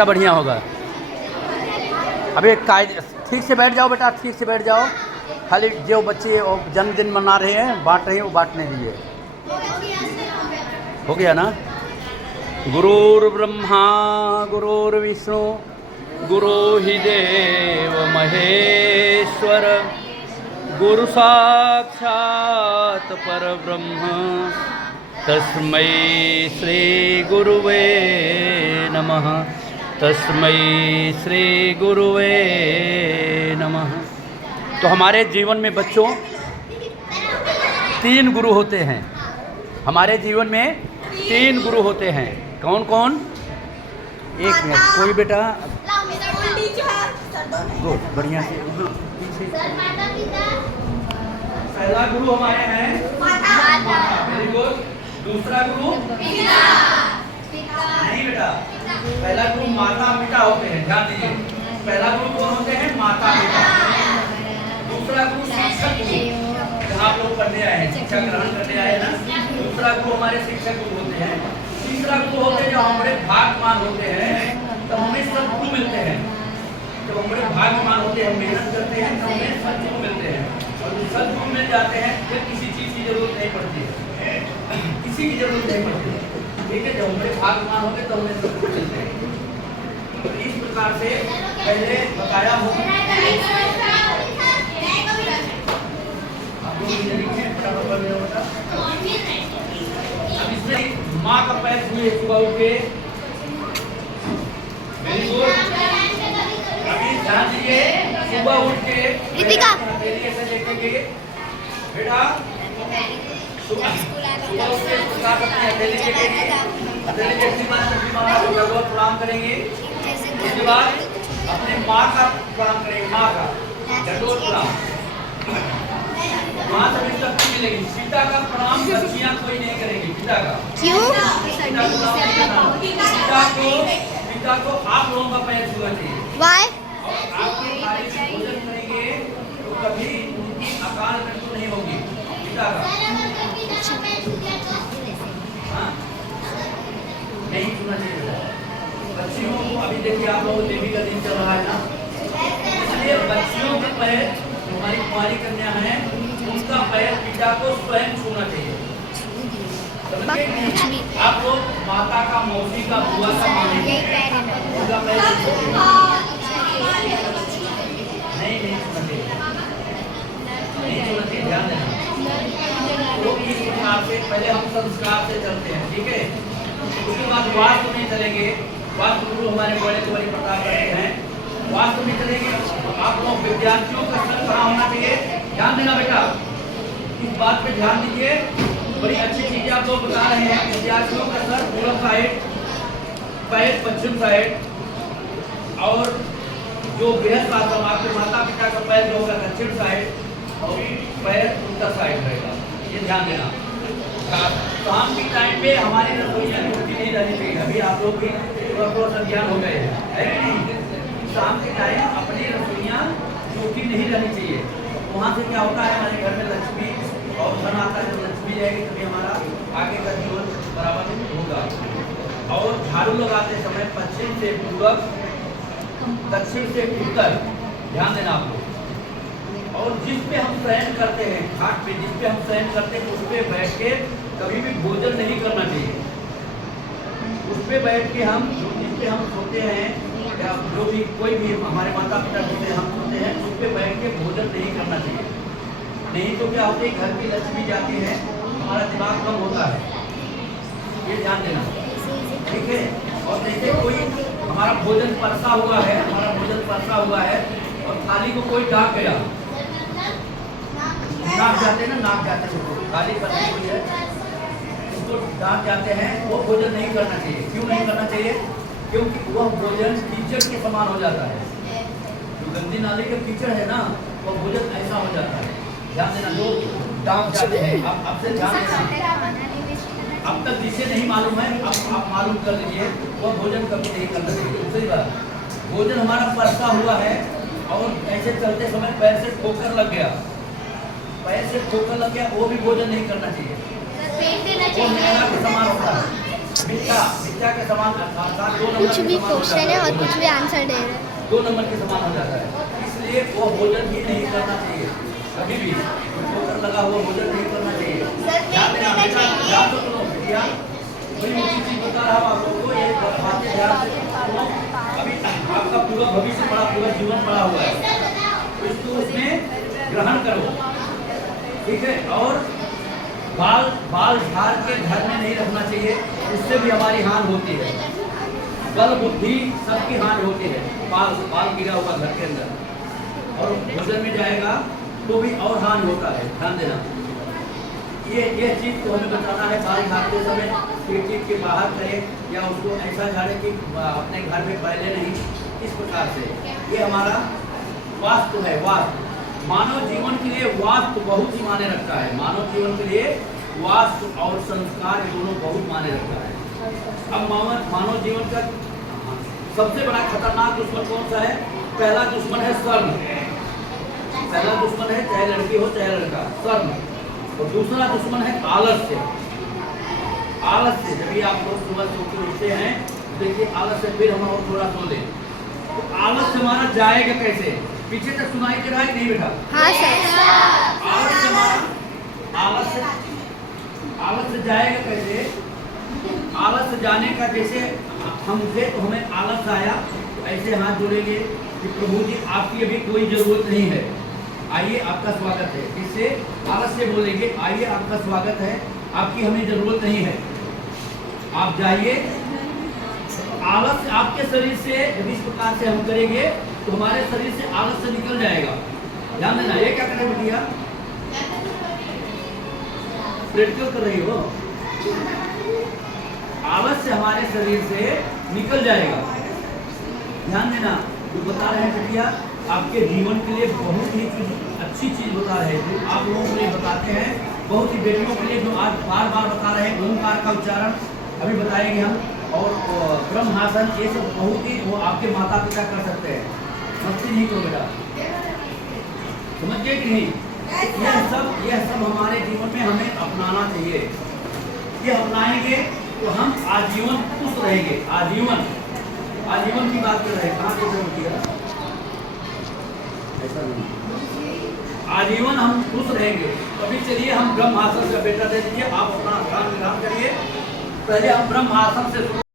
किसका बढ़िया होगा। अबे कायदे ठीक से बैठ जाओ बेटा, ठीक से बैठ जाओ। खाली जो बच्चे जन्मदिन मना रहे हैं, बांट रहे हैं, वो बांटने दीजिए। हो गया ना। गुरुर्ब्रह्मा गुरुर्विष्णु गुरु ही देव महेश्वर, गुरु साक्षात परब्रह्म तस्मै श्री गुरुवे नमः। तस्मै श्री गुरुवे नमः। तो हमारे जीवन में बच्चों 3 गुरु होते हैं। हमारे जीवन में 3 गुरु होते हैं। कौन कौन? एक मिनट, कोई बेटा गुड, बढ़िया से। पहला गुरु हमारे हैं माता। Very good. दूसरा गुरु पिता। नहीं बेटा, पहला गुरु माता पिता होते हैं, ध्यान दीजिए। पहला गुरु कौन होते हैं? माता पिता। दूसरा गुरु शिक्षक गुरु, जहाँ आप लोग पढ़ने आए हैं, शिक्षा ग्रहण करने आए हैं ना। दूसरा गुरु हमारे शिक्षक गुरु होते हैं। तीसरा गुरु होते हैं जो हमारे भाग्यवान होते हैं, तो हमें सद्गुरु मिलते हैं। जब हमारे भाग्यवान होते हैं, मेहनत करते हैं, तो हमें सद्गुरु मिलते हैं। और सद्गुरु मिल जाते हैं, फिर किसी चीज़ की जरूरत नहीं पड़ती है, किसी की जरूरत नहीं पड़ती है। ठीक है, जब हमारे भाग्यवान होते तो हमें सद्गुरु मिलते हैं। तो इस प्रकार से पहले बताया हो। अब इसमें माँ का पैर छुए सुबह उठ के। Very good. अभी ध्यान दीजिए, सुबह उठ के हथेली ऐसे देखेंगे बेटा। सुबह उठ के हथेली देखेंगे, हथेली देखने के बाद भगवत प्रणाम करेंगे। उसके बाद अपने माँ का प्रणाम करेंगे, माँ का दंडोत प्रणाम। वहाँ से शक्ति मिलेगी। पिता का प्रणाम बच्चियाँ कोई नहीं करेंगी। पिता का क्यों? पिता को आप लोगों का पैर छूना चाहिए। Why? और आपके भोजन करेंगे तो कभी उनकी अकाल मृत्यु नहीं होगी। पिता का नहीं छूना चाहिए। बच्चियों को अभी देखिए, आप लोग देवी का दिन चल रहा है ना, इसलिए बच्चियों के पैर, हमारी कुंवारी कन्या है, उनका पैर पिता को स्वयं छूना चाहिए। आप लोग माता का, मौसी का, बुआ का मानेंगे, उनका पैर नहीं छूना चाहिए, ध्यान देना। तो इस प्रकार से पहले हम संस्कार से चलते हैं, ठीक है। उसके बाद वास्तु में चलेंगे। वास्तु गुरु हमारे बड़े से बड़ी प्रताप करते हैं। वास्तु में चलेंगे। आप लोग विद्यार्थियों का स्तर कहाँ होना चाहिए, ध्यान देना बेटा, इस बात पे ध्यान दीजिए। बड़ी अच्छी चीजें आप लोग बता रहे हैं। विद्यार्थियों का स्तर पूर्व साइड, पैर पश्चिम साइड, और जो गृहस्थ आश्रम आपके माता पिता का पैर जो होगा दक्षिण साइड, और पैर उत्तर साइड रहेगा। ये ध्यान देना। शाम के टाइम पे हमारी रसोइयाँ ढूंढती नहीं रहनी चाहिए। अभी आप लोग भी थोड़ा ज्ञान हो गए हैं, है कि नहीं? शाम के टाइम अपनी रसोइयाँ जोखिम नहीं रहनी चाहिए। वहाँ से क्या होता है, हमारे घर में लक्ष्मी और धन आता है। जब लक्ष्मी जाएगी तभी हमारा आगे का जीवन बराबर होगा। और झाड़ू लगाते समय पश्चिम से पूर्व, दक्षिण से उत्तर, ध्यान देना आप लोग। और जिस पे हम शयन करते हैं, खाट पे जिस पे हम शयन करते हैं, उस पे बैठ के कभी भी भोजन नहीं करना चाहिए। उस पे बैठ के हम, जिस पे हम सोते हैं, या जो भी कोई भी हमारे माता पिता सोते हैं, हम सोते हैं, उस पे बैठ के भोजन नहीं करना चाहिए। नहीं तो क्या होता है, घर की लक्ष्मी जाती है, हमारा दिमाग कम होता है। ये ध्यान देना, ठीक है। और जैसे कोई हमारा भोजन परसा हुआ है, हमारा भोजन परसा हुआ है और थाली को कोई डाक गया, नाक जाते हैं ना, नाक जाते हैं, थाली पर हुई है उसको डाक जाते हैं, वो भोजन नहीं करना चाहिए। क्यों नहीं करना चाहिए? क्योंकि वह भोजन कीचड़ के समान हो जाता है। जो गंदी नाली का कीचड़ है ना, वो भोजन ऐसा हो जाता है। ध्यान देना, लोग डाक जाते हैं। अब से ध्यान देना, अब तक जिसे नहीं मालूम है, अब आप मालूम कर लीजिए, वह भोजन कभी नहीं करना चाहिए। दूसरी बात, भोजन हमारा परसा हुआ है और ऐसे चलते समय पैर से ठोकर लग गया, पैर से ठोकर लग गया, वो भी भोजन नहीं करना चाहिए। वो मैदा के समान होता है। मिथ्या मिथ्या के समान अर्थात 2 नंबर कुछ के भी समान हो क्वेश्चन जाता है और कुछ भी आंसर दे रहे हैं। 2 नंबर के समान हो जाता है। इसलिए वो भोजन भी नहीं करना चाहिए कभी भी, ठोकर लगा हुआ भोजन नहीं करना चाहिए। ध्यान देना बेटा, ध्यान तो सुनो बेटिया, बड़ी ऊंची चीज बता रहा हूँ आप लोगों को, ये बातें ध्यान से सुनो। अभी आपका पूरा भविष्य पड़ा, पूरा जीवन पड़ा हुआ है, तो इसको उसमें ग्रहण करो, ठीक है। और बाल झाड़ के घर में नहीं रखना चाहिए, उससे भी हमारी हानि होती है। बल बुद्धि सबकी हानि होती है। बाल गिरा हुआ घर के अंदर और भोजन में जाएगा तो भी और हानि होता है, ध्यान देना। ये चीज को हमें बताना है। बाल झाड़ते समय खिड़की के बाहर करें या उसको ऐसा झाड़े कि अपने घर में फैले नहीं, इस प्रकार से। ये हमारा वास्तु है। वास्तु मानव जीवन के लिए वास्तु बहुत ही मायने रखता है। मानव जीवन के लिए वास्तु और संस्कार दोनों बहुत मायने रखता है। अब मानव जीवन का सबसे बड़ा खतरनाक दुश्मन कौन सा है? पहला दुश्मन है शर्म। पहला दुश्मन है, चाहे लड़की हो चाहे लड़का, शर्म। और दूसरा दुश्मन है आलस्य। आलस्य, जब भी आप लोग सुबह सो के उठते हैं देखिए आलस्य, फिर हम और थोड़ा सो लें, तो आलस्य हमारा जाएगा कैसे? पीछे तक सुनाई दे रहा है कि नहीं बेटा? हाँ सर। आलस्य जाएगा कैसे? आलस्य जाने का, जैसे हम उठे तो हमें आलस आया तो ऐसे हाथ जोड़ेंगे कि प्रभु जी आपकी अभी कोई जरूरत नहीं है, आइए आपका स्वागत है। इससे आलस से बोलेंगे आइए आपका स्वागत है, आपकी हमें जरूरत नहीं है, आप जाइए। आलस आपके शरीर से जब इस प्रकार से हम करेंगे तो हमारे शरीर से आलस से निकल जाएगा। ध्यान देना। ये क्या करें बेटिया? प्लेट क्यों कर रही हो? आलस से हमारे शरीर से निकल जाएगा। ध्यान देना। जो बता रहे हैं बेटिया, आपके जीवन के लिए बहुत ही अच्छी चीज बता रहे हैं। आप लोगों को ये बताते हैं, बहुत ही बेटियों के लिए जो आज बार बार बता रहे हैं, ओंकार का उच्चारण अभी बताएंगे हम, और ब्रह्मासन, ये सब बहुत ही वो आपके माता पिता कर सकते हैं। मस्ती नहीं करो बेटा, समझिए कि नहीं? यह सब हमारे जीवन में हमें अपनाना चाहिए। ये अपनाएंगे तो हम आजीवन खुश रहेंगे। आजीवन की बात कर रहे हैं, कहाँ से होती है? ऐसा नहीं, आजीवन हम खुश रहेंगे। तो अभी चलिए हम ब्रह्मासन का बेटा दे दीजिए, आप अपना स्थान ग्रहण करिए। पहले हम ब्रह्मासन से